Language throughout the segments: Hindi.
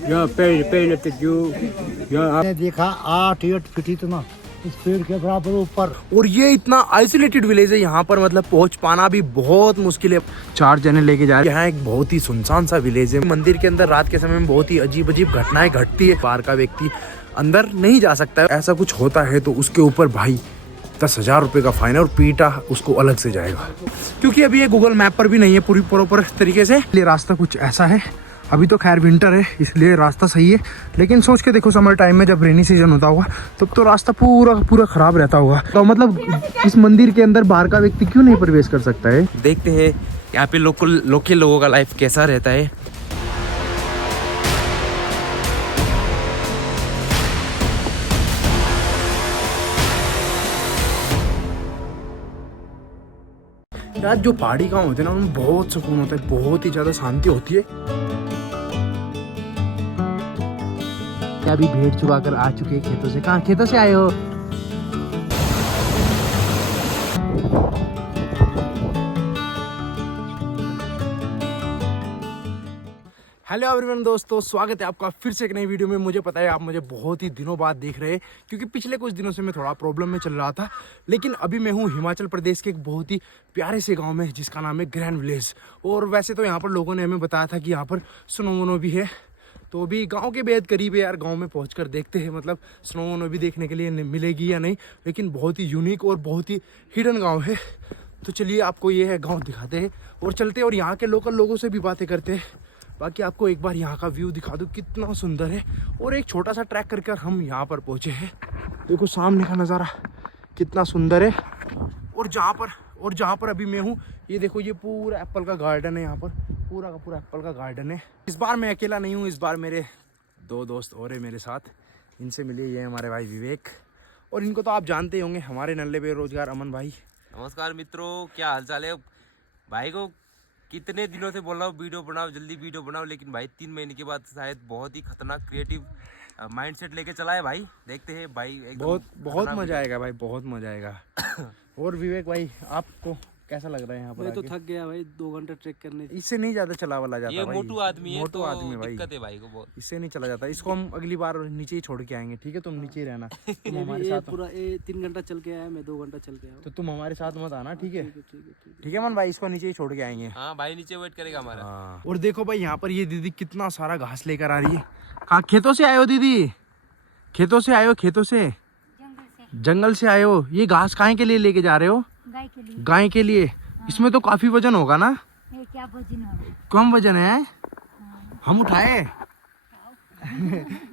यहाँ पहले तो जो मैंने देखा 8 फीट इतना इस पेड़ के बराबर ऊपर। और ये इतना आइसोलेटेड विलेज है, यहाँ पर मतलब पहुंच पाना भी बहुत मुश्किल है। 4 जने लेके जा रहे हैं। यहाँ एक बहुत ही सुनसान सा विलेज है। मंदिर के अंदर रात के समय में बहुत ही अजीब अजीब घटनाएं घटती है। बाहर का व्यक्ति अंदर नहीं जा सकता है। ऐसा कुछ होता है तो उसके ऊपर भाई 10,000 रुपये का फाइन है और पीटा उसको अलग से जाएगा, क्योंकि अभी ये गूगल मैप पर भी नहीं है पूरी प्रॉपर तरीके से। ये रास्ता कुछ ऐसा है। अभी तो खैर विंटर है इसलिए रास्ता सही है, लेकिन सोच के देखो समर टाइम में जब रेनी सीजन होता होगा तब तो रास्ता पूरा खराब रहता होगा। तो मतलब इस मंदिर के अंदर बाहर का व्यक्ति क्यों नहीं प्रवेश कर सकता है। देखते हैं यहाँ पे लोकल लोगों का लाइफ कैसा रहता है। यार जो पहाड़ी गाँव होते हैं ना उनमें बहुत सुकून होता है, बहुत ही ज्यादा शांति होती है। क्या अभी भेड़ चुरा कर आ चुके हैं खेतों से। कहाँ खेतों से आए हो। हेलो एवरीवन दोस्तों, स्वागत है आपका फिर से एक नई वीडियो में। मुझे पता है आप मुझे बहुत ही दिनों बाद देख रहे हैं, क्योंकि पिछले कुछ दिनों से मैं थोड़ा प्रॉब्लम में चल रहा था। लेकिन अभी मैं हूँ हिमाचल प्रदेश के एक बहुत ही प्यारे से गांव में जिसका नाम है ग्रैंड विलेज। और वैसे तो यहाँ पर लोगों ने हमें बताया था कि यहाँ पर स्नो वनो भी है, तो अभी गांव के बेहद करीब है यार। गांव में पहुंचकर देखते हैं मतलब स्नो वनो भी देखने के लिए मिलेगी या नहीं। लेकिन बहुत ही यूनिक और बहुत ही हिडन गांव है। तो चलिए आपको ये है गांव दिखाते हैं और चलते हैं और यहाँ के लोकल लोगों से भी बातें करते हैं। बाकी आपको एक बार यहाँ का व्यू दिखा दूँ कितना सुंदर है। और एक छोटा सा ट्रैक करके हम यहाँ पर पहुँचे हैं। देखो सामने का नज़ारा कितना सुंदर है। और जहाँ पर अभी मैं हूँ ये देखो, ये पूरा एप्पल का गार्डन है। यहाँ पर पूरा का पूरा एप्पल का गार्डन है। इस बार मैं अकेला नहीं हूँ, इस बार मेरे 2 दोस्त और है मेरे साथ। इनसे मिलिए, ये हमारे भाई विवेक, और इनको तो आप जानते ही होंगे, हमारे नल्ले बेरोजगार अमन भाई। नमस्कार मित्रों, क्या हालचाल है। भाई को कितने दिनों से बोल रहा हूँ वीडियो बनाओ, जल्दी वीडियो बनाओ, लेकिन भाई 3 महीने के बाद शायद बहुत ही खतरनाक क्रिएटिव माइंडसेट लेके चला है भाई। देखते हैं भाई, बहुत मजा आएगा भाई, बहुत मजा आएगा। और विवेक भाई आपको कैसा लग रहा है यहाँ पर? मैं तो थक गया भाई 2 घंटे ट्रैक करने से। इससे नहीं ज्यादा चला वाला जाता। ये मोटू आदमी है, मोटू आदमी भाई, दिक्कत है भाई को बहुत। इससे नहीं चला जाता। इसको हम अगली बार नीचे ही छोड़ के आएंगे, ठीक है? तुम नीचे ही रहना। तुम हमारे ये साथ पूरा 3 घंटा चल के आया, मैं 2 घंटा चल के आया। तो तुम हमारे साथ मत आना, ठीक है? ठीक ठीक है मन भाई, इसको नीचे ही छोड़ के आएंगे। हाँ भाई नीचे वेट करेगा हमारा। और देखो भाई यहाँ पर ये दीदी कितना सारा घास लेकर आ रही है। कहाँ खेतों से आए हो दीदी? खेतों से आए हो? खेतों से, जंगल से आए हो? ये घास काहे के लिए लेके जा रहे हो? गाय के लिए। गाय के लिए। इसमें तो काफी वजन होगा ना? ये क्या वजन होगा? कम वजन है। हम उठाए।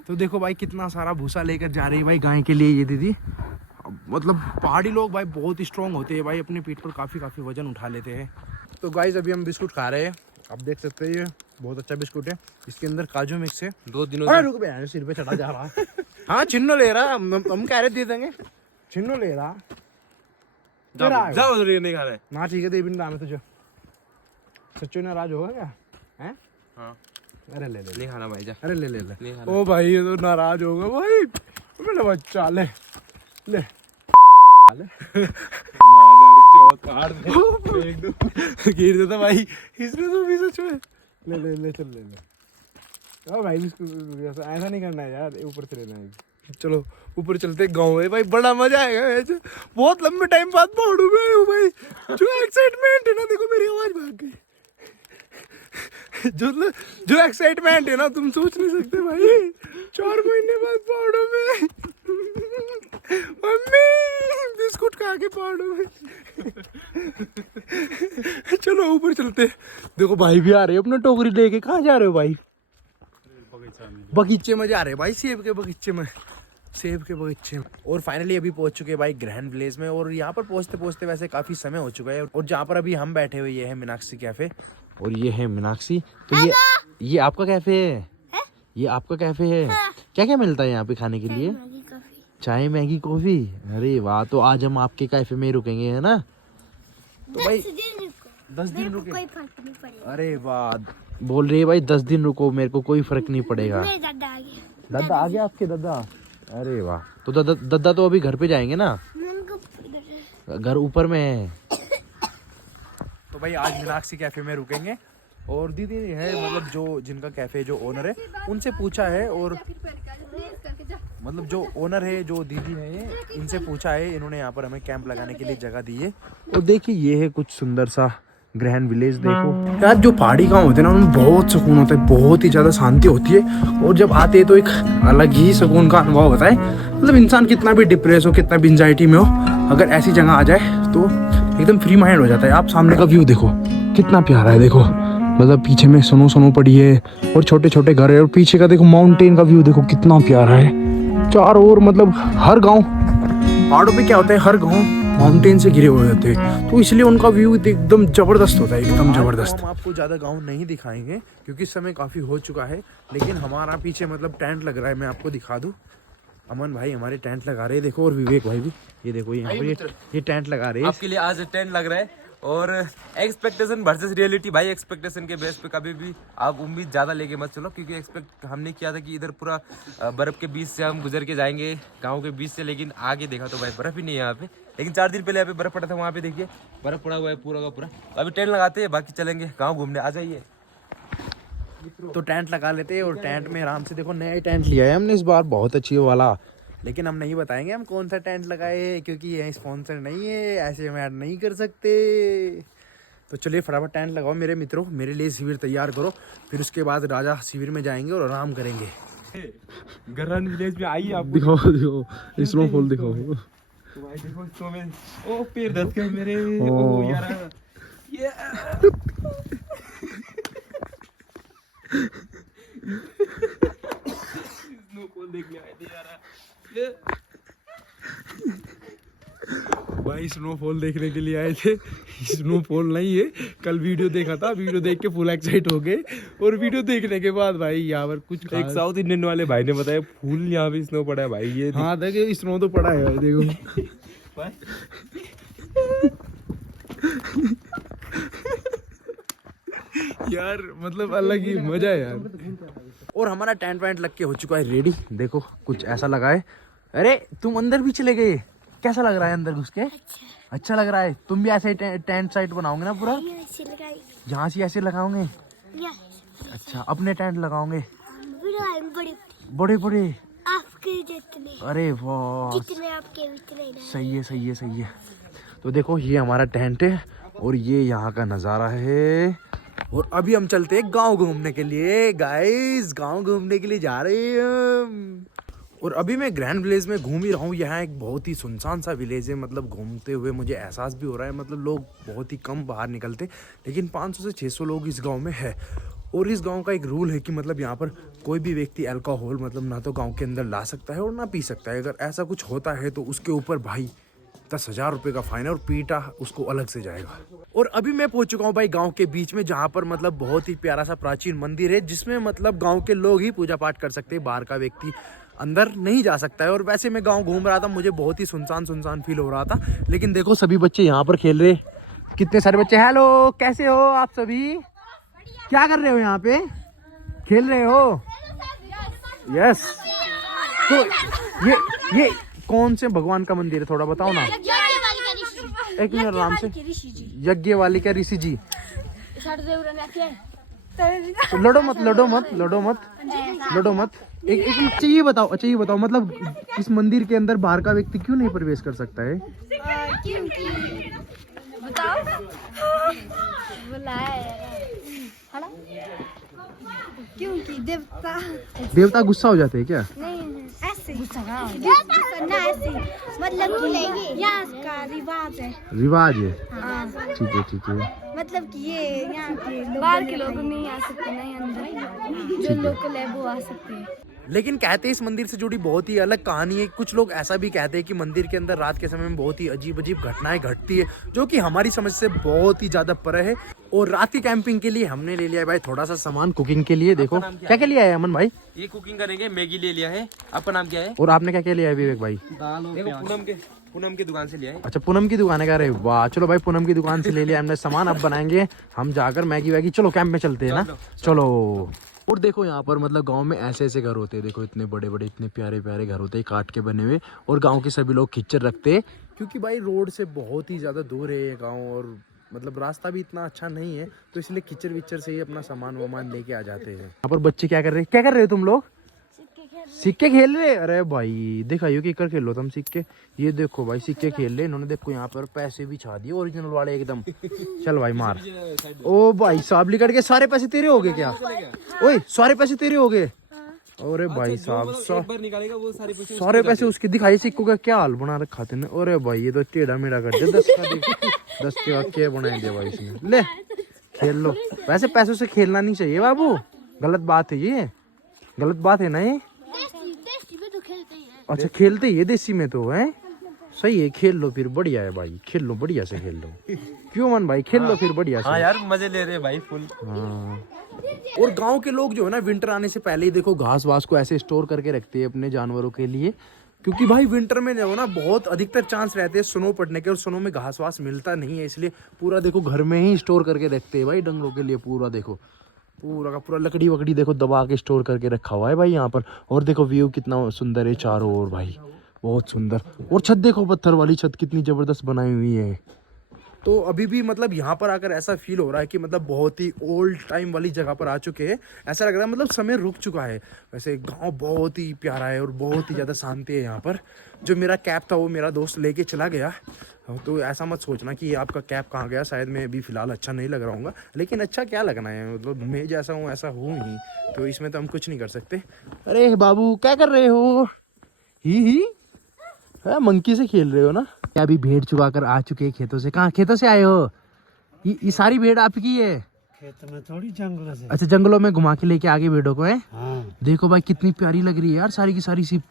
तो देखो भाई कितना सारा भूसा लेकर जा रही है भाई गाय के लिए ये दीदी। मतलब पहाड़ी लोग भाई बहुत स्ट्रांग होते हैं भाई, अपने पीठ पर काफी वजन उठा लेते हैं। तो गाइस अभी हम बिस्कुट खा रहे हैं, आप देख सकते हैं। ये बहुत अच्छा बिस्कुट है, इसके अंदर काजू मिक्स है। 2 दिनों से रुक बे, सिर पे चढ़ा जा रहा है। हाँ छिन्नो ले रहा, हम कह रहे दे देंगे। छिन्नो ले रहा जाओ नहीं खा रहे ना, ठीक है दे बिन दाम तुझे। सच्चो नाराज होगा क्या? हैं? हाँ अरे ले नहीं खाना भाई, जा। अरे ले नहीं खाना। ओ भाई ये तो नाराज होगा भाई। मेरा बच्चा ले ले गिर देता भाई इसने तो भी सच में। ले चल ले। ओ भाई इसको ऐसा नहीं करना है यार, ऊपर से लेना है। चलो ऊपर चलते, गाँव है भाई, बड़ा मजा आएगा वैसे। बहुत लंबे टाइम बाद पहाड़ों में आए हो भाई। जो एक्साइटमेंट है ना, देखो मेरी आवाज भाग गई। जो एक्साइटमेंट है ना तुम सोच नहीं सकते भाई। 4 महीने बाद पहाड़ों में। मम्मी बिस्कुट खा के पहाड़ों में। चलो ऊपर चलते। देखो भाई भी आ रहे हैं अपना टोकरी लेके। कहाँ जा रहे हो भाई? बगीचे में जा रहे हैं भाई, सेब के बगीचे में। और फाइनली अभी पहुंच चुके हैं भाई ग्रैंड विलेज में। और यहाँ पर पहुंचते वैसे काफी समय हो चुका है। और जहाँ पर अभी हम बैठे हुए ये है मीनाक्षी कैफे, और ये है मीनाक्षी। तो ये आपका कैफे है? ये आपका कैफे है? क्या क्या मिलता है यहाँ पे खाने के लिए? चाय मैगी कॉफी। अरे वाह, तो आज हम आपके कैफे में रुकेंगे, है ना? तो भाई 10 दिन रुके, कोई फर्क नहीं पड़ेगा। अरे वाह, बोल रही है भाई 10 दिन रुको, मेरे को कोई फर्क नहीं पड़ेगा। दादा आ गया आपके दादा? अरे वाह, तो दादा तो अभी घर पे जाएंगे ना? घर ऊपर में है। तो भाई आज मीनाक्षी कैफे में रुकेंगे और दीदी है मतलब जो जिनका कैफ़े जो ओनर है उनसे पूछा है, और मतलब जो ओनर है जो दीदी है ये इनसे पूछा है, इन्होंने यहाँ पर हमें कैंप लगाने के लिए जगह दी है। और देखिए ये है कुछ सुंदर सा ग्रहण विलेज। देखो यार जो पहाड़ी गांव होते हैं ना उनमें बहुत सुकून होता है, बहुत ही ज़्यादा शांति होती है, और जब आते हैं तो एक अलग ही सुकून का अनुभव होता है। मतलब इंसान कितना भी डिप्रेस हो, कितना भी एंजाइटी में हो, अगर ऐसी जगह आ जाए तो एकदम फ्री माइंड हो जाता है। आप सामने का व्यू देखो कितना प्यारा है, देखो मतलब पीछे में स्नो पड़ी है और छोटे छोटे घर है, और पीछे का देखो माउंटेन का व्यू देखो कितना प्यारा है। चारों ओर मतलब हर गांव, पहाड़ों पे क्या होता है हर गांव माउंटेन से घिरे हुए होते हैं, तो इसलिए उनका व्यू एकदम जबरदस्त होता है, एकदम जबरदस्त। हम आपको ज़्यादा गांव नहीं दिखाएंगे क्योंकि समय काफ़ी हो चुका है, लेकिन हमारा पीछे मतलब टेंट लग रहा है, मैं आपको दिखा दूँ। अमन भाई हमारे टेंट लगा रहे हैं, देखो, और विवेक भाई भी ये देखो यहाँ पर ये टेंट लगा रहे हैं। आपके लिए आज टेंट लग रहा है। और एक्सपेक्टेशन वर्सेस रियलिटी भाई, एक्सपेक्टेशन के बेस पे कभी भी आप उम्मीद ज़्यादा लेके मत चलो, क्योंकि एक्सपेक्ट हमने किया था कि इधर पूरा बर्फ़ के बीच से हम गुजर के जाएंगे गांव के बीच से, लेकिन आगे देखा तो भाई बर्फ़ ही नहीं है यहाँ पे। लेकिन 4 दिन पहले यहाँ पे बर्फ़ पड़ा था, वहाँ पे देखिए बर्फ़ पड़ा हुआ है पूरा का पूरा। तो अभी टेंट लगाते हैं, बाकी चलेंगे गाँव घूमने, आ जाइए। तो टेंट लगा लेते हैं, और टेंट में आराम से देखो नया टेंट लिया है हमने इस बार, बहुत अच्छी वाला, लेकिन हम नहीं बताएंगे हम कौन सा टेंट लगाए क्योंकि ये स्पॉन्सर नहीं है, ऐसे हम ऐड नहीं कर सकते। तो चलिए फटाफट टेंट लगाओ मेरे मित्रों, मेरे लिए शिविर तैयार करो, फिर उसके बाद राजा शिविर में जाएंगे और आराम करेंगे। ग्रहण विलेज में आइए, आप दिखाओ स्नोफॉल दिखाओ। भाई देखो स्नो में, ओ पैर दर्द कर मेरे, ओ यार ये स्नोफॉल देखने आए थे यार। भाई स्नोफॉल देखने के लिए आए थे, स्नोफॉल नहीं है, कल वीडियो देखा था, वीडियो देख के फुल एक्साइट हो गए, और वीडियो देखने के बाद भाई यहाँ पर कुछ एक साउथ इंडियन वाले भाई ने बताया फुल यहाँ पे स्नो पड़ा है भाई। ये हाँ देखिए स्नो तो पड़ा है भाई, देखो यार मतलब अलग ही मजा है यार। और हमारा टेंट वेंट लग के हो चुका है रेडी, देखो कुछ ऐसा लगा है। अरे तुम अंदर भी चले गए, कैसा लग रहा है अंदर घुस के? अच्छा लग रहा है। तुम भी ऐसे टेंट साइट बनाओगे ना पूरा, यहाँ से ऐसे लगाओगे? अच्छा अपने टेंट लगाओगे बड़े बड़े आपके जितने, अरे वाह जितने आपके उतने। सही है सही है सही है। तो देखो ये हमारा टेंट है और ये यहाँ का नज़ारा है, और अभी हम चलते हैं गांव घूमने के लिए। गाइस गांव घूमने के लिए जा रहे हैं हम। और अभी मैं ग्रैंड विलेज में घूम ही रहा हूँ। यहाँ एक बहुत ही सुनसान सा विलेज है, मतलब घूमते हुए मुझे एहसास भी हो रहा है, मतलब लोग बहुत ही कम बाहर निकलते, लेकिन 500 से 600 लोग इस गांव में है। और इस गांव का एक रूल है कि मतलब यहाँ पर कोई भी व्यक्ति अल्कोहल मतलब ना तो गांव के अंदर ला सकता है और ना पी सकता है। अगर ऐसा कुछ होता है तो उसके ऊपर भाई 10,000 रुपये का फाइन है, और पीटा उसको अलग से जाएगा। और अभी मैं पहुंच चुका हूं भाई गांव के बीच में, जहां पर मतलब बहुत ही प्यारा सा प्राचीन मंदिर है, जिसमें मतलब गांव के लोग ही पूजा पाठ कर सकते हैं, बाहर का व्यक्ति अंदर नहीं जा सकता है। और वैसे मैं गांव घूम रहा था, मुझे बहुत ही सुनसान फील हो रहा था, लेकिन देखो सभी बच्चे यहाँ पर खेल रहे, कितने सारे बच्चे। हेलो कैसे हो आप सभी, क्या कर रहे हो यहाँ पे, खेल रहे हो? यस। तो ये कौन से भगवान का मंदिर है, थोड़ा बताओ ना। एक मिनट आराम से। यज्ञ वाली का ऋषि जी। लड़ो मत। एक अच्छा ये बताओ मतलब इस मंदिर के अंदर बाहर का व्यक्ति क्यों नहीं प्रवेश कर सकता है? क्योंकि देवता गुस्सा हो जाते हैं क्या? ऐसे गुस्सा ना ऐसे, मतलब कि यहाँ का रिवाज है। हाँ। ठीक है। मतलब कि ये यहाँ के बाहर के लोग नहीं आ सकते, नहीं अंदर जो लोकल है वो आ सकते हैं। लेकिन कहते हैं इस मंदिर से जुड़ी बहुत ही अलग कहानी है। कुछ लोग ऐसा भी कहते हैं कि मंदिर के अंदर रात के समय में बहुत ही अजीब घटनाएं घटती है, जो कि हमारी समझ से बहुत ही ज्यादा परे है। और रात की कैंपिंग के लिए हमने ले लिया है भाई थोड़ा सा सामान कुकिंग के लिए। देखो क्या लिया है अमन भाई? ये कुकिंग करेंगे, मैगी ले लिया है। आपका नाम क्या है? और आपने क्या लिया है विवेक भाई? पूनम के दुकान से लिया है। अच्छा पूनम की दुकान है, अरे वाह। चलो भाई पूनम की दुकान से ले लिया हमने सामान, अब बनाएंगे हम जाकर मैगी वैगी। चलो कैंप में चलते हैं ना, चलो। और देखो यहाँ पर मतलब गांव में ऐसे घर होते हैं, देखो इतने बड़े इतने प्यारे घर होते हैं, काट के बने हुए। और गांव के सभी लोग खिच्चर रखते हैं, क्योंकि भाई रोड से बहुत ही ज़्यादा दूर है ये गांव, और मतलब रास्ता भी इतना अच्छा नहीं है, तो इसलिए कीचड़ विचर से ही अपना सामान वामान लेके आ जाते हैं। यहाँ पर बच्चे क्या कर रहे हो तुम लोग? सिक्के खेल रहे? अरे भाई दिखाइयो कि कर खेलो तुम सिक्के। ये देखो भाई सिक्के खेल रहे इन्होंने, देखो यहाँ पर पैसे भी छा दिए ओरिजिनल वाले एकदम। चल भाई मार। ओ भाई साबली करके सारे पैसे तेरे हो गए क्या? ओए सारे पैसे तेरे हो गए? अरे भाई साहब सारे पैसे उसके दिखाई सिक्कों का क्या हाल बना रखा तेने। अरे भाई ये तो टेढ़ा मेढ़ा कर दे। 10 का क्या बनाए दे भाई इसने। ले खेल लो। वैसे पैसों से खेलना नहीं चाहिए बाबू, गलत बात है ये, गलत बात है ना ये। अच्छा खेलते ही है देसी में तो है, सही है। खेल लो फिर, बढ़िया है भाई, खेल लो बढ़िया से खेल लो। क्यों मन भाई खेल लो फिर बढ़िया से। हाँ यार मजे ले रहे भाई फुल। हाँ। और गांव के लोग जो है ना विंटर आने से पहले ही देखो घास वास को ऐसे स्टोर करके रखते हैं अपने जानवरों के लिए, क्योंकि भाई विंटर में जो है ना बहुत अधिकतर चांस रहते हैं स्नो पड़ने के, और स्नो में घास वास मिलता नहीं है, इसलिए पूरा देखो घर में ही स्टोर करके रखते हैं भाई डंगरों के लिए। पूरा देखो पूरा का पूरा लकड़ी वकड़ी देखो दबा के स्टोर करके रखा हुआ है भाई यहाँ पर। और देखो व्यू कितना सुंदर है चारों ओर भाई, बहुत सुंदर। और छत देखो पत्थर वाली छत कितनी जबरदस्त बनाई हुई है। तो अभी भी मतलब यहाँ पर आकर ऐसा फील हो रहा है कि मतलब बहुत ही ओल्ड टाइम वाली जगह पर आ चुके हैं। ऐसा लग रहा है मतलब समय रुक चुका है। वैसे गांव बहुत ही प्यारा है और बहुत ही ज़्यादा शांति है यहाँ पर। जो मेरा कैब था वो मेरा दोस्त लेके चला गया, तो ऐसा मत सोचना कि आपका कैब कहाँ गया। शायद मैं अभी फ़िलहाल अच्छा नहीं लग रहा हूँ, लेकिन अच्छा क्या लगना है, मतलब मैं जैसा हूँ ऐसा हूँ ही, तो इसमें तो हम कुछ नहीं कर सकते। अरे बाबू क्या कर रहे हो? ही मंकी से खेल रहे हो ना? क्या अभी भेड़ चुका कर आ चुके हैं खेतों से? कहाँ खेतों से आए हो? ये सारी भेड़ आपकी है? खेत में थोड़ी जंगल से। अच्छा जंगलों में घुमा के लेके आगे भेड़ों को है। हाँ। देखो भाई कितनी प्यारी लग रही है यार सारी की सारी सी।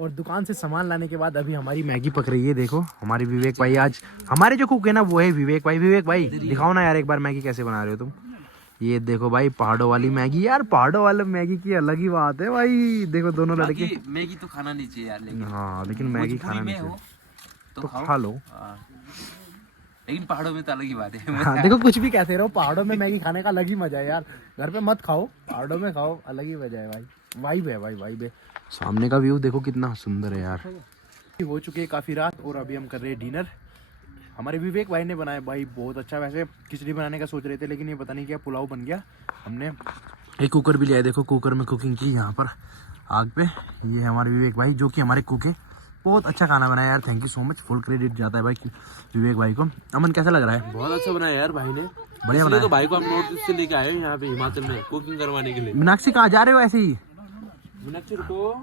और दुकान से सामान लाने के बाद अभी हमारी मैगी पक रही है। देखो हमारे विवेक भाई, आज हमारे जो कुक है ना वो है विवेक भाई। विवेक भाई दिखाओ ना यार एक बार मैगी कैसे बना रहे हो तुम। ये देखो भाई पहाड़ों वाली मैगी। यार पहाड़ों वाले मैगी की अलग ही बात है भाई। देखो दोनों लड़के, मैगी तो खाना नहीं चाहिए यार, लेकिन हाँ लेकिन मैगी खाना नहीं चाहिए तो खा लो। लेकिन पहाड़ों में तो अलग ही बात है। हाँ देखो कुछ भी कहते रहो, पहाड़ों में मैगी खाने का अलग ही मजा है यार। घर पे मत खाओ, पहाड़ों में खाओ, अलग ही मजा है भाई। वाइब है भाई, वाइब है। सामने का व्यू देखो कितना सुंदर है यार। हो चुके हैं काफी रात और अभी हम कर रहे हैं डिनर। हमारे विवेक भाई ने बनाया भाई बहुत अच्छा। वैसे खिचड़ी बनाने का सोच रहे थे, लेकिन ये पता नहीं क्या पुलाव बन गया। हमने एक कुकर भी लिया है, देखो कुकर में कुकिंग की यहाँ पर आग पे। ये है हमारे विवेक भाई जो कि हमारे कुक है। बहुत अच्छा खाना बनाया यार, thank you so much. Full credit जाता है भाई विवेक भाई को। अमन कैसा लग रहा है? बहुत अच्छा बनाया यार भाई ने, बढ़िया बनाया। तो भाई को हम नॉर्थ ईस्ट से लेके आए हैं यहाँ पे हिमाचल में कुकिंग करवाने के लिए। मीनाक्षी कहाँ जा रहे हो ऐसे ही? मीनाक्षी को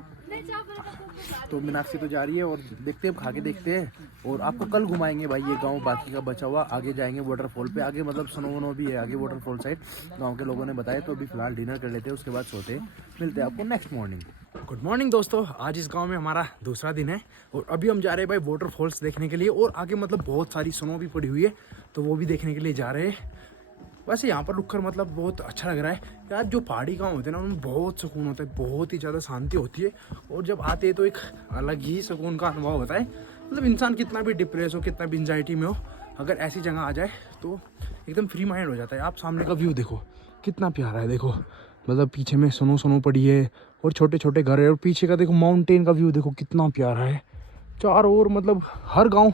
तो मीनाक्षी तो जा रही है और देखते हैं, खा के देखते हैं। और आपको कल घुमाएंगे भाई ये गांव बाकी का बचा हुआ। आगे जाएंगे वाटरफॉल पे, आगे मतलब स्नो वनो भी है आगे वाटरफॉल साइड, गांव के लोगों ने बताया। तो अभी फिलहाल डिनर कर लेते हैं, उसके बाद सोते हैं। मिलते हैं आपको नेक्स्ट मॉर्निंग। गुड मॉर्निंग दोस्तों, आज इस गांव में हमारा दूसरा दिन है और अभी हम जा रहे हैं भाई वाटरफॉल्स देखने के लिए। और आगे मतलब बहुत सारी स्नो भी पड़ी हुई है, तो वो भी देखने के लिए जा रहे हैं। वैसे यहाँ पर रुककर मतलब बहुत अच्छा लग रहा है यार। जो पहाड़ी गांव होते हैं ना उनमें बहुत सुकून होता है, बहुत ही ज़्यादा शांति होती है। और जब आते हैं तो एक अलग ही सुकून का अनुभव होता है। मतलब इंसान कितना भी डिप्रेस हो, कितना भी एंजाइटी में हो, अगर ऐसी जगह आ जाए तो एकदम फ्री माइंड हो जाता है। आप सामने का व्यू देखो कितना प्यारा है। देखो मतलब पीछे में स्नो पड़ी है और छोटे छोटे घर है, और पीछे का देखो माउंटेन का व्यू देखो कितना प्यारा है। चारों ओर मतलब हर गाँव,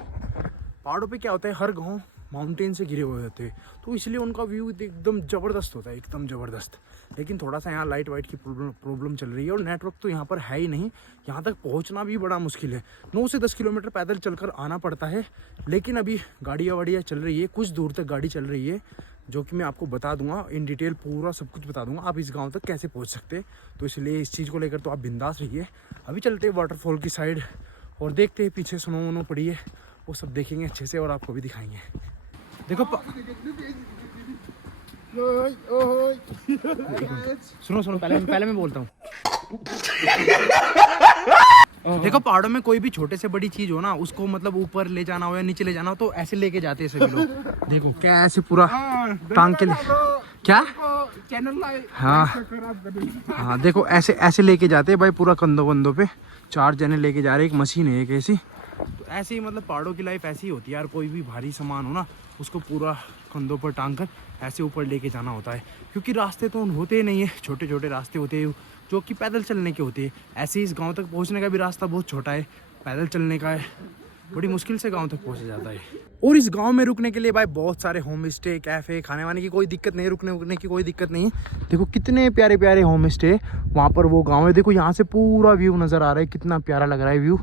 पहाड़ों पर क्या होता है हर गाँव माउंटेन से घिरे हुए होते हैं, तो इसलिए उनका व्यू एकदम ज़बरदस्त होता है, एकदम ज़बरदस्त। लेकिन थोड़ा सा यहाँ लाइट वाइट की प्रॉब्लम चल रही है और नेटवर्क तो यहाँ पर है ही नहीं। यहाँ तक पहुँचना भी बड़ा मुश्किल है। 9 से 10 किलोमीटर पैदल चलकर आना पड़ता है। लेकिन अभी गाड़ियाँ वाड़ियाँ चल रही है, कुछ दूर तक गाड़ी चल रही है, जो कि मैं आपको बता दूंगा इन डिटेल, पूरा सब कुछ बता दूंगा आप इस गाँव तक कैसे पहुँच सकते हैं। तो इसलिए इस चीज़ को लेकर तो आप बिंदास रहिए। अभी चलते हैं वाटरफॉल की साइड और देखते हैं पीछे स्नो वनो पड़ी है, वो सब देखेंगे अच्छे से और आपको भी दिखाएंगे। देखो सुनो पहले मैं बोलता हूँ। देखो पहाड़ों में कोई भी छोटे से बड़ी चीज हो ना, उसको मतलब ऊपर ले जाना हो या नीचे ले जाना हो तो ऐसे लेके जाते हैं सभी लोग। देखो क्या ऐसे पूरा टांग के क्या हाँ देखो ऐसे लेके जाते हैं भाई पूरा कंधों पे। 4 जने लेके जा रहे हैं, एक मशीन है एक ऐसी। तो ऐसे ही मतलब पहाड़ों की लाइफ ऐसी ही होती है यार। कोई भी भारी सामान हो ना उसको पूरा कंधों पर टांग कर ऐसे ऊपर लेके जाना होता है, क्योंकि रास्ते तो होते ही नहीं है, छोटे छोटे रास्ते होते हैं जो कि पैदल चलने के होते हैं। ऐसे इस गांव तक पहुंचने का भी रास्ता बहुत छोटा है, पैदल चलने का है। बड़ी मुश्किल से गांव तक पहुंचा जाता है। और इस गांव में रुकने के लिए भाई बहुत सारे होम स्टे, कैफे, खाने वाने की कोई दिक्कत नहीं, रुकने की कोई दिक्कत नहीं। देखो कितने प्यारे प्यारे होम स्टे वहाँ पर वो गांव है। देखो यहाँ से पूरा व्यू नज़र आ रहा है, कितना प्यारा लग रहा है व्यू,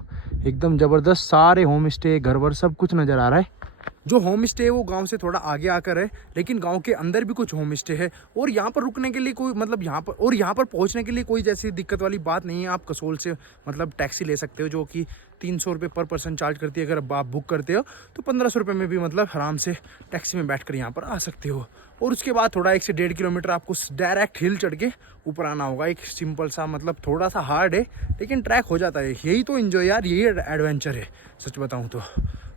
एकदम ज़बरदस्त। सारे होम स्टे, घर वर सब कुछ नज़र आ रहा है। जो होम स्टे है वो गांव से थोड़ा आगे आकर है, लेकिन गांव के अंदर भी कुछ होम स्टे है। और यहाँ पर रुकने के लिए कोई मतलब यहाँ पर पहुँचने के लिए कोई जैसी दिक्कत वाली बात नहीं है। आप कसोल से मतलब टैक्सी ले सकते हो, जो कि 300 रुपये पर पर्सन चार्ज करती है। अगर आप बुक करते हो तो 1500 रुपये में भी मतलब आराम से टैक्सी में बैठकर यहाँ पर आ सकते हो। और उसके बाद थोड़ा 1 से 1.5 किलोमीटर आपको डायरेक्ट हिल चढ़ के ऊपर आना होगा। एक सिंपल सा मतलब थोड़ा सा हार्ड है, लेकिन ट्रैक हो जाता है। यही तो इन्जॉय यार, यही एडवेंचर है सच बताऊँ तो।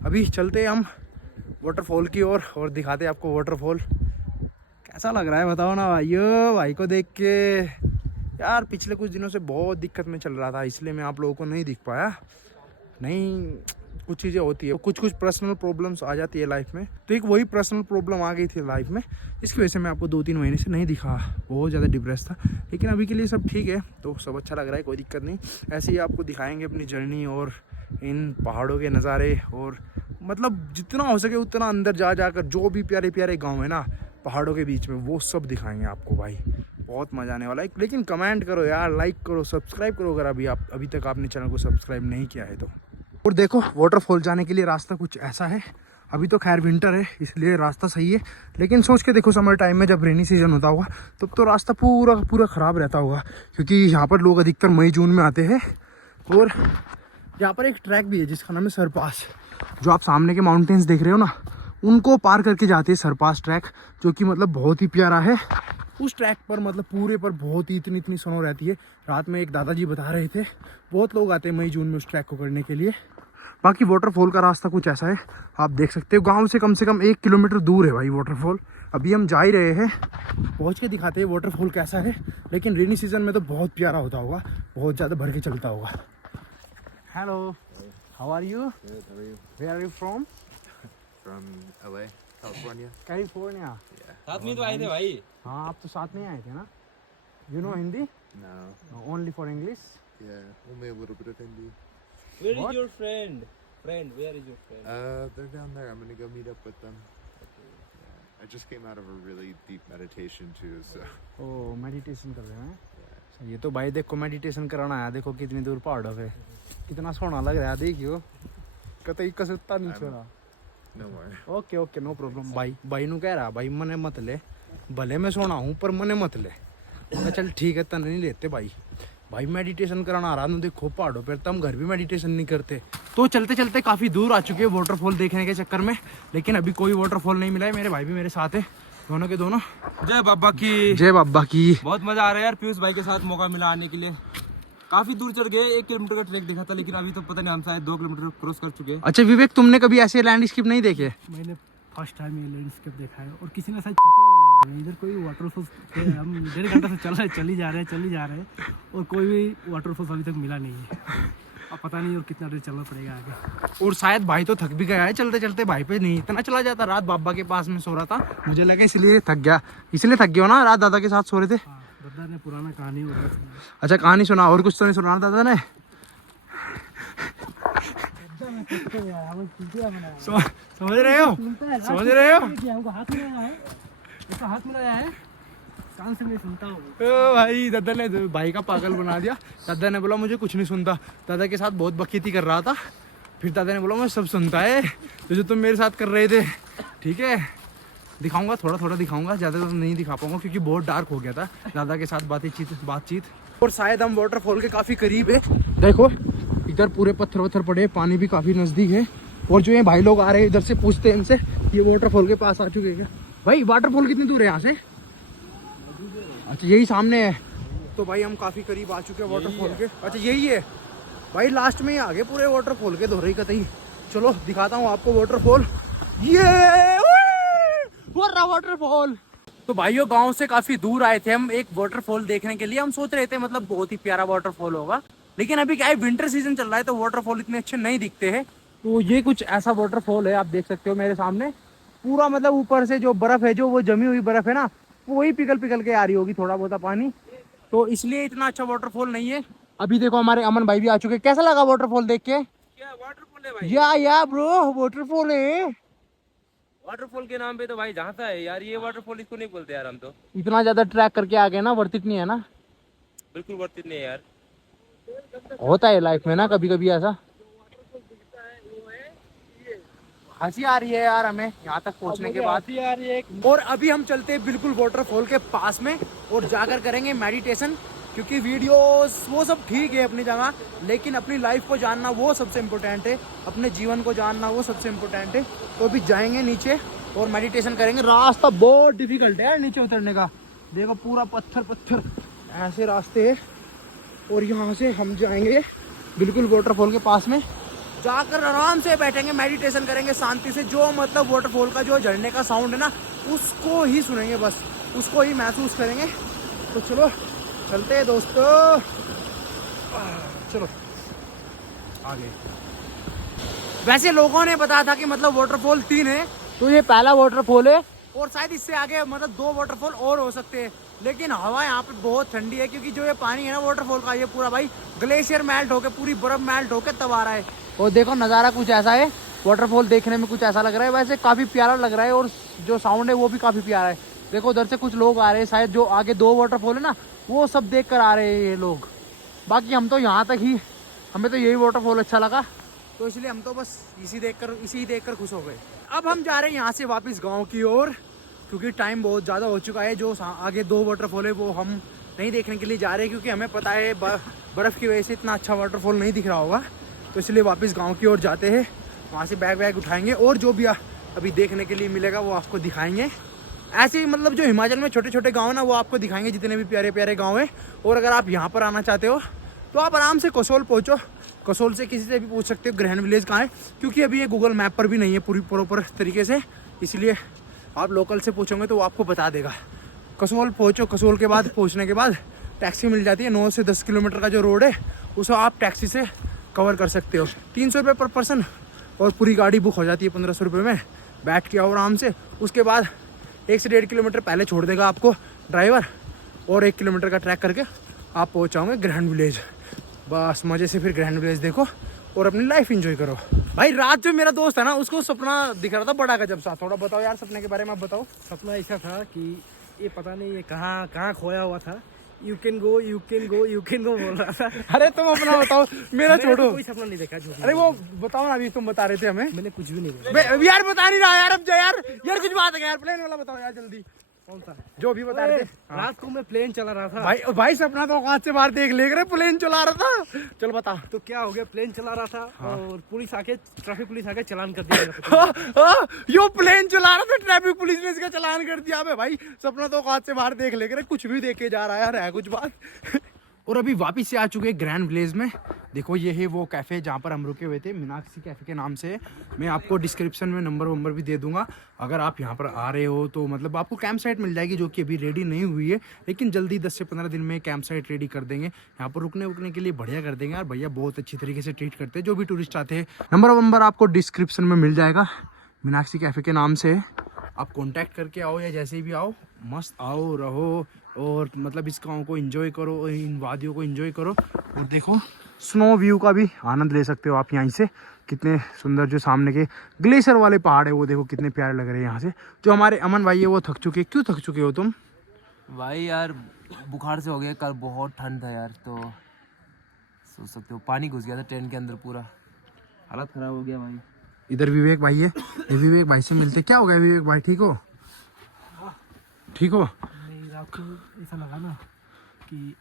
अभी चलते हैं हम वाटरफॉल की ओर और दिखाते हैं आपको वाटरफॉल कैसा लग रहा है, बताओ ना भाइयों। भाई को देख के यार पिछले कुछ दिनों से बहुत दिक्कत में चल रहा था, इसलिए मैं आप लोगों को नहीं दिख पाया। नहीं, कुछ चीज़ें होती है, कुछ पर्सनल प्रॉब्लम्स आ जाती है लाइफ में। तो एक वही पर्सनल प्रॉब्लम आ गई थी लाइफ में, इसकी वजह से मैं आपको 2-3 महीने से नहीं दिखा, बहुत ज़्यादा डिप्रेस था। लेकिन अभी के लिए सब ठीक है, तो सब अच्छा लग रहा है, कोई दिक्कत नहीं। ऐसे ही आपको दिखाएंगे अपनी जर्नी और इन पहाड़ों के नज़ारे, और मतलब जितना हो सके उतना अंदर जाकर जो भी प्यारे प्यारे गाँव है ना पहाड़ों के बीच में, वो सब दिखाएंगे आपको भाई। बहुत मज़ा आने वाला है। लेकिन कमेंट करो यार, लाइक करो, सब्सक्राइब करो अगर अभी तक आपने चैनल को सब्सक्राइब नहीं किया है तो। और देखो वाटरफॉल जाने के लिए रास्ता कुछ ऐसा है। अभी तो खैर विंटर है इसलिए रास्ता सही है, लेकिन सोच के देखो समर टाइम में जब रेनी सीजन होता होगा तब तो रास्ता पूरा ख़राब रहता होगा, क्योंकि यहाँ पर लोग अधिकतर मई जून में आते हैं। और यहाँ पर एक ट्रैक भी है जिसका नाम है सरपास। जो आप सामने के माउंटेन्स देख रहे हो ना, उनको पार करके जाते हैं सरपास ट्रैक, जो कि मतलब बहुत ही प्यारा है। उस ट्रैक पर मतलब पूरे पर बहुत ही इतनी स्नो रहती है। रात में एक दादाजी बता रहे थे बहुत लोग आते हैं मई जून में उस ट्रैक को करने के लिए। बाकी वाटरफॉल का रास्ता कुछ ऐसा है, आप देख सकते हो। गांव से कम 1 किलोमीटर दूर है भाई वाटरफॉल। अभी हम जा ही रहे हैं, पहुंच के दिखाते हैं वाटरफॉल कैसा है। लेकिन रेनी सीजन में तो बहुत प्यारा होता होगा, बहुत ज़्यादा भर के चलता होगा। Hello, how are you? Where are you from? From LA, California. California. साथ में तो आए थे भाई। हाँ, आप तो साथ में आए थे ना। You know Hindi? No. Only for English? Yeah, only a little bit of Hindi. Where What? is your friend? Where is your friend? They're down there. I'm gonna go meet up with them. Yeah. I just came out of a really deep meditation too, so. O meditation कर रहे हैं। ये तो भाई देखो मेडिटेशन कराना आया, देखो कितनी दूर पहाड़ों पे, कितना सोना लग रहा है। देखियो कतई कसुत्ता नहीं छोड़ा। No more. Okay no problem. भाई नु कह रहा भाई मने मत ले, भले मैं सोना हूँ पर मने मत ले। मैं चल ठीक है, तन नहीं लेते भाई मेडिटेशन कराना आ रहा हूँ। देखो पहाड़ों पर तो हम घर भी मेडिटेशन नहीं करते। तो चलते चलते काफ़ी दूर आ चुके हैं वाटरफॉल देखने के चक्कर में, लेकिन अभी कोई वाटरफॉल नहीं मिला है। मेरे भाई भी मेरे साथ है, दोनों के दोनों। जय बाबा की। जय बाबा की। बहुत मजा आ रहा है यार, पीयूष भाई के साथ मौका मिला आने के लिए। काफी दूर चढ़ गए, 1 किलोमीटर का ट्रैक देखा था, लेकिन अभी तो पता नहीं हम शायद 2 किलोमीटर क्रॉस कर चुके हैं। अच्छा विवेक, तुमने कभी ऐसे लैंडस्केप नहीं देखे? मैंने फर्स्ट टाइम ये लैंडस्केप देखा है, और किसी ने शायद चुतिया बनाया है। इधर कोई वाटरफॉल हम 1.5 घंटा से चल ही जा रहे हैं, और कोई भी वाटरफॉल अभी तक मिला नहीं है। अब पता नहीं और कितना देर चलना पड़ेगा आगे। और शायद भाई तो थक भी गया है चलते चलते। भाई पे नहीं इतना चला जाता, रात बाबा के पास में सो रहा था, मुझे लगा इसलिए थक गया। इसलिए थक गया ना, रात दादा के साथ सो रहे थे। हाँ, दादा ने पुराना कहानी वगैरह सुनाई। अच्छा कहानी सुना, और कुछ तो नहीं सुना दादा ने? समझ रहे हो? हमको हाथ मिलाया है, इसका हाथ मिलाया है, कान से नहीं सुनता हूँ। ओ भाई, दादा ने भाई का पागल बना दिया। दादा ने बोला मुझे कुछ नहीं सुनता, दादा के साथ बहुत बकचोदी कर रहा था। फिर दादा ने बोला मैं सब सुनता है, जो तुम मेरे साथ कर रहे थे। ठीक है, दिखाऊंगा, थोड़ा दिखाऊंगा, ज़्यादा तो नहीं दिखा पाऊंगा क्योंकि बहुत डार्क हो गया था दादा के साथ बातचीत। और शायद हम वाटरफॉल के काफ़ी करीब है। देखो इधर पूरे पत्थर पड़े, पानी भी काफ़ी नज़दीक है। और जो ये भाई लोग आ रहे हैं इधर से, पूछते हैं इनसे, ये वाटरफॉल के पास आ चुके हैं क्या? भाई वाटरफॉल कितनी दूर है यहाँ से? अच्छा यही सामने है। तो भाई हम काफ़ी करीब आ चुके हैं वाटरफॉल के। अच्छा यही है भाई, लास्ट में ही आ गए पूरे वाटरफॉल के, दोहरे कतई। चलो दिखाता हूँ आपको वाटरफॉल। ये वाटरफॉल। तो भाइयों गांव से काफी दूर आए थे हम एक वाटरफॉल देखने के लिए। हम सोच रहे थे मतलब बहुत ही प्यारा वाटरफॉल होगा, लेकिन अभी क्या है विंटर सीजन चल रहा है तो वाटरफॉल इतने अच्छे नहीं दिखते हैं। तो ये कुछ ऐसा वाटरफॉल है, आप देख सकते हो मेरे सामने। पूरा मतलब ऊपर से जो बर्फ है, जो वो जमी हुई बर्फ है ना, वही पिघल के आ रही होगी थोड़ा बहुत पानी, तो इसलिए इतना अच्छा वाटरफॉल नहीं है। अभी देखो हमारे अमन भाई भी आ चुके हैं। कैसा लगा वाटरफॉल देख के? क्या वाटरफॉल है भाई। या ब्रो वाटरफॉल है। वाटरफॉल के नाम पे तो भाई जहाँ है यार, ये वाटरफॉल इसको नहीं बोलते यार हम तो। इतना ज्यादा ट्रैक करके आ गए ना, वर्थ इट नहीं है ना। बिल्कुल वर्थ इट नहीं है यार। होता है लाइफ में ना कभी कभी ऐसा। हंसी आ रही है यार हमें यहाँ तक पहुँचने के बाद। और अभी हम चलते हैं बिल्कुल वाटरफॉल के पास में और जाकर करेंगे मेडिटेशन, क्योंकि वीडियोस वो सब ठीक है अपनी जगह, लेकिन अपनी लाइफ को जानना वो सबसे इम्पोर्टेंट है, अपने जीवन को जानना वो सबसे इम्पोर्टेंट है। तो अभी जाएंगे नीचे और मेडिटेशन करेंगे। रास्ता बहुत डिफिकल्ट है यार नीचे उतरने का, देखो पूरा पत्थर पत्थर ऐसे रास्ते है। और यहाँ से हम जाएंगे बिल्कुल वाटरफॉल के पास में, जाकर आराम से बैठेंगे, मेडिटेशन करेंगे शांति से। जो मतलब वाटरफॉल का जो झरने का साउंड है ना, उसको ही सुनेंगे, बस उसको ही महसूस करेंगे। तो चलो चलते हैं दोस्तों, चलो आगे। वैसे लोगों ने बताया था कि मतलब वाटरफॉल 3 है, तो ये पहला वाटरफॉल है और शायद इससे आगे मतलब 2 वाटरफॉल और हो सकते हैं। लेकिन हवा यहाँ पे बहुत ठंडी है, क्योंकि जो ये पानी है ना वाटरफॉल का, ये पूरा भाई ग्लेशियर मेल्ट होके, पूरी बर्फ मेल्ट होके तब आ रहा है। और देखो नज़ारा कुछ ऐसा है, वाटरफॉल देखने में कुछ ऐसा लग रहा है, वैसे काफ़ी प्यारा लग रहा है और जो साउंड है वो भी काफ़ी प्यारा है। देखो उधर से कुछ लोग आ रहे हैं, शायद जो आगे 2 वाटरफॉल है ना वो सब देख कर आ रहे हैं ये लोग। बाकी हम तो यहाँ तक ही, हमें तो यही वाटरफॉल अच्छा लगा, तो इसलिए हम तो बस इसी देख कर खुश हो गए। अब हम जा रहे हैं यहाँ से वापस गाँव की ओर, क्योंकि टाइम बहुत ज़्यादा हो चुका है। जो आगे 2 वाटरफॉल है वो हम नहीं देखने के लिए जा रहे हैं, क्योंकि हमें पता है बर्फ़ की वजह से इतना अच्छा वाटरफॉल नहीं दिख रहा होगा। तो इसलिए वापस गांव की ओर जाते हैं, वहाँ से बैग वैग उठाएंगे और जो भी अभी देखने के लिए मिलेगा वो आपको दिखाएंगे। ऐसे ही मतलब जो हिमाचल में छोटे छोटे गाँव ना वो आपको दिखाएंगे, जितने भी प्यारे प्यारे गाँव हैं। और अगर आप यहाँ पर आना चाहते हो तो आप आराम से कसोल पहुँचो, कसोल से किसी से भी पूछ सकते हो ग्रहण विलेज कहाँ है, क्योंकि अभी ये गूगल मैप पर भी नहीं है पूरी प्रॉपर तरीके से, इसलिए आप लोकल से पूछोगे तो वो आपको बता देगा। कसोल पहुँचो, कसोल के बाद पहुँचने के बाद टैक्सी मिल जाती है। 9 से 10 किलोमीटर का जो रोड है उसे आप टैक्सी से कवर कर सकते हो, 300 रुपये पर पर्सन, और पूरी गाड़ी बुक हो जाती है 1500 रुपये में। बैठ के आओ आराम से। उसके बाद 1 से 1.5 किलोमीटर पहले छोड़ देगा आपको ड्राइवर, और 1 किलोमीटर का ट्रैक करके आप पहुँच जाओगे ग्रहण विलेज। बस मज़े से फिर ग्रहण विलेज देखो और अपनी लाइफ एंजॉय करो। भाई रात जो मेरा दोस्त है ना, उसको सपना दिख रहा था बड़ा गजब सा। थोड़ा बताओ यार सपने के बारे में, आप बताओ। सपना ऐसा था कि ये पता नहीं ये कहाँ खोया हुआ था। You can go you can go you can go बोल रहा था। अरे तुम अपना बताओ, मेरा छोड़ो। कोई सपना नहीं देखा। अरे वो बताओ ना, अभी तुम बता रहे थे हमें। मैंने कुछ भी नहीं देखा यार बता नहीं रहा यार, अब यार कुछ बात है यार, प्लेन वाला बताओ यार जल्दी। कौन सा? जो भी बता रहे थे। रात को मैं प्लेन चला रहा था भाई सपना तो औकात से बाहर देख ले रहे, प्लेन चला रहा था। चल बता। तो क्या हो गया, प्लेन चला रहा था और पुलिस आके, ट्रैफिक पुलिस आके चालान कर दिया। यो प्लेन चला रहा था, ट्रैफिक पुलिस ने इसका चालान कर दिया। भाई सपना तो औकात से बाहर देख ले रहे, कुछ भी देख के जा रहा है यार, है कुछ बात। और अभी वापस से आ चुके हैं ग्रैंड विलेज में। देखो ये है वो कैफ़े जहाँ पर हम रुके हुए थे, मीनाक्षी कैफ़े के नाम से। मैं आपको डिस्क्रिप्शन में नंबर भी दे दूंगा। अगर आप यहाँ पर आ रहे हो तो मतलब आपको कैंप साइट मिल जाएगी, जो कि अभी रेडी नहीं हुई है, लेकिन जल्दी 10 से 15 दिन में कैंप साइट रेडी कर देंगे। यहाँ पर रुकने के लिए बढ़िया कर देंगे। और भैया बहुत अच्छी तरीके से ट्रीट करते हैं जो भी टूरिस्ट आते हैं। नंबर आपको डिस्क्रिप्शन में मिल जाएगा, मीनाक्षी कैफ़े के नाम से। आप कॉन्टैक्ट करके आओ या जैसे भी आओ, मस्त आओ रहो और मतलब इस गाँव को एंजॉय करो, इन वादियों को एंजॉय करो। और देखो स्नो व्यू का भी आनंद ले सकते हो आप यहीं से। कितने सुंदर जो सामने के ग्लेशियर वाले पहाड़ है वो देखो कितने प्यारे लग रहे हैं यहाँ से। जो हमारे अमन भाई है वो थक चुके। क्यों थक चुके हो तुम? भाई यार बुखार से हो गया, कल बहुत ठंड था यार, तो सोच सकते हो पानी घुस गया था ट्रेन के अंदर, पूरा हालत खराब हो गया भाई। इधर विवेक भाई है, विवेक भाई से मिलते। क्या हो गया विवेक भाई, ठीक हो? ठीक हो? नहीं, रात को ऐसा लगा ना कि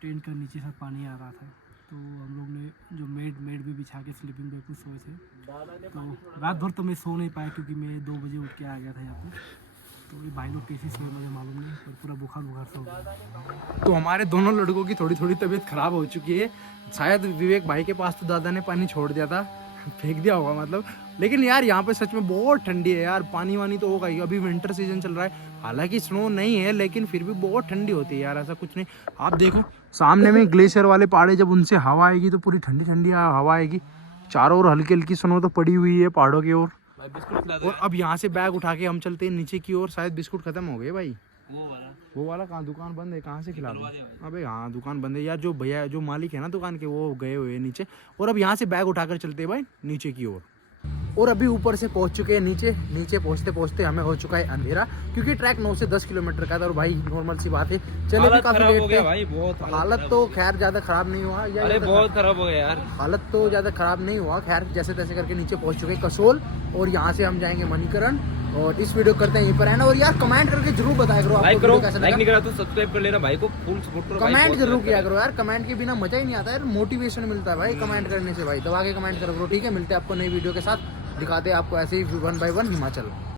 ट्रेन का नीचे से पानी आ रहा था, तो हम लोग ने जो मेड भी बिछा के स्लीपिंग बैग में सोए थे। तो रात भर तो मैं सो नहीं पाया, क्योंकि मैं 2 बजे उठ के आ गया था यहाँ पे। तो ये भाई लोग कैसे सोए मुझे मालूम नहीं, पर पूरा बुखार से हो गया। तो हमारे दोनों लड़कों की थोड़ी तबीयत खराब हो चुकी है। शायद विवेक भाई के पास तो दादा ने पानी छोड़ दिया था, फेंक दिया होगा मतलब। लेकिन यार यहाँ पे सच में बहुत ठंडी है यार, पानी वानी तो होगा ही। अभी विंटर सीजन चल रहा है, हालांकि स्नो नहीं है, लेकिन फिर भी बहुत ठंडी होती है यार, ऐसा कुछ नहीं। आप देखो सामने में ग्लेशियर वाले पहाड़े, जब उनसे हवा आएगी तो पूरी ठंडी हवा आएगी। चारों ओर हल्की हल्की स्नो तो पड़ी हुई है पहाड़ों की ओर। और अब यहाँ से बैग उठा के हम चलते हैं नीचे की ओर। शायद बिस्कुट खत्म हो गए भाई, वो वाला कहाँ दुकान बंद है, कहाँ से खिला दूँ? अबे हाँ दुकान बंद है यार। जो भैया जो मालिक है ना दुकान के वो गए हुए हैं नीचे। और अब यहाँ से बैग उठाकर चलते हैं भाई नीचे की ओर। और अभी ऊपर से पहुंच चुके हैं नीचे। नीचे पहुंचते पहुंचते हमें हो चुका है अंधेरा, क्योंकि ट्रैक 9 से 10 किलोमीटर का था। और भाई नॉर्मल सी बात है, चले भी काफी लेट थे भाई, बहुत हालत तो खैर ज्यादा खराब नहीं हुआ यार। अरे बहुत खराब हो गया यार। हालत तो ज्यादा खराब नहीं हुआ, खैर जैसे तैसे करके नीचे पहुंच चुके कसोल। और यहाँ से हम जाएंगे मणिकरण। और इस वीडियो करते हैं यहीं पर है ना। और यार कमेंट करके जरूर बताया करो लाइक आपको करो, कैसा लाइक लगा। नहीं करा तो सब्सक्राइब कर लेना भाई को, फुल सपोर्ट करो। कमेंट जरूर किया करो यार, कमेंट के बिना मजा ही नहीं आता यार, मोटिवेशन मिलता है भाई कमेंट करने से। भाई दबा के कमेंट करो, ठीक है। मिलते हैं आपको नई वीडियो के साथ, दिखाते हैं आपको ऐसे ही 1 by 1 हिमाचल।